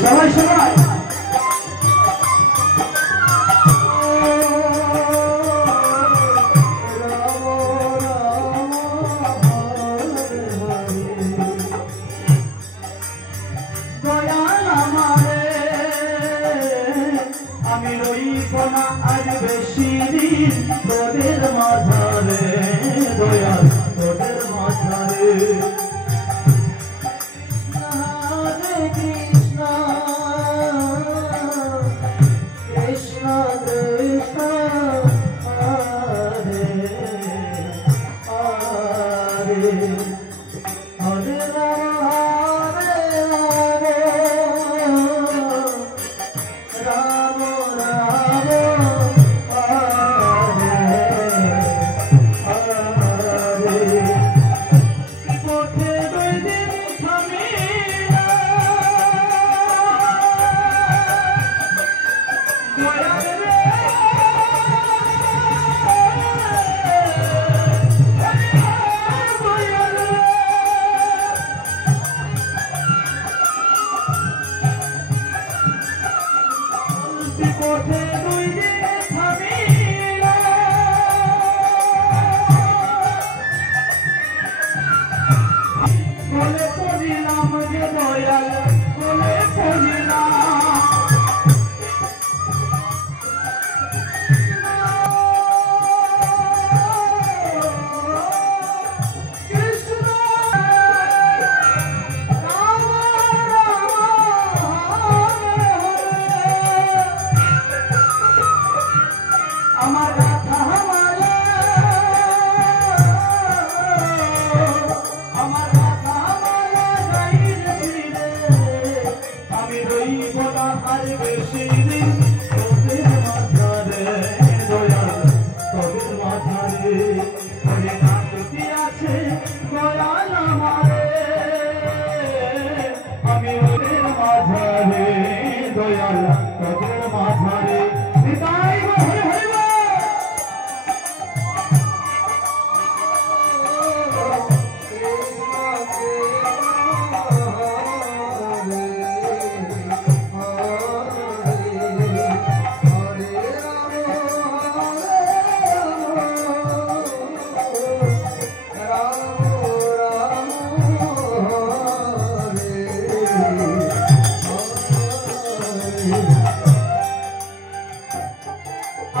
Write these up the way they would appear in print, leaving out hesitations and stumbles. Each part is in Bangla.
সবাই সবাই আমি রইব না আজ বেশি দিন তোদের মাঝারে দয়াল তোদের মাঝারে হরে কৃষ্ণ কৃষ্ণ কৃষ্ণ হরে হরে হরে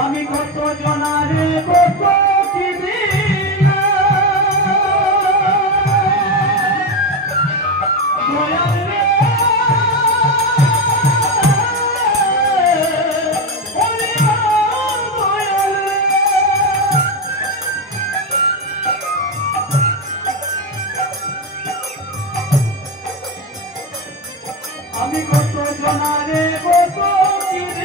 আমি কত জনারে কত কি দয়াল রে আমি কত জনারে কত কি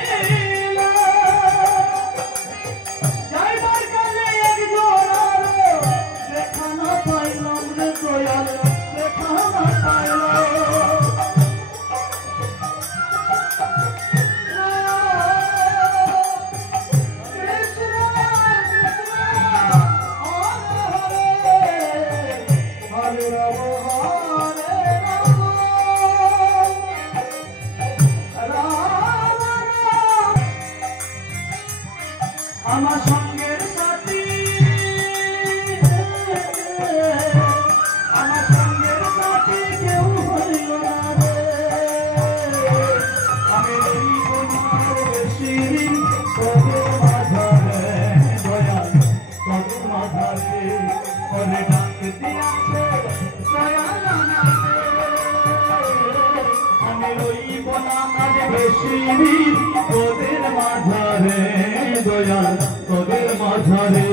আমার সঙ্গের সাথী কেউ হইল না রে আমি রইব না বেশি দিন তোদের মাঝারে দয়াল তোদের মাঝারে ওরে ডাকতে আসে দয়াল আমি রইব না আজ বেশি দিন তোদের মাঝারে দয়াল তোদের মাঝারে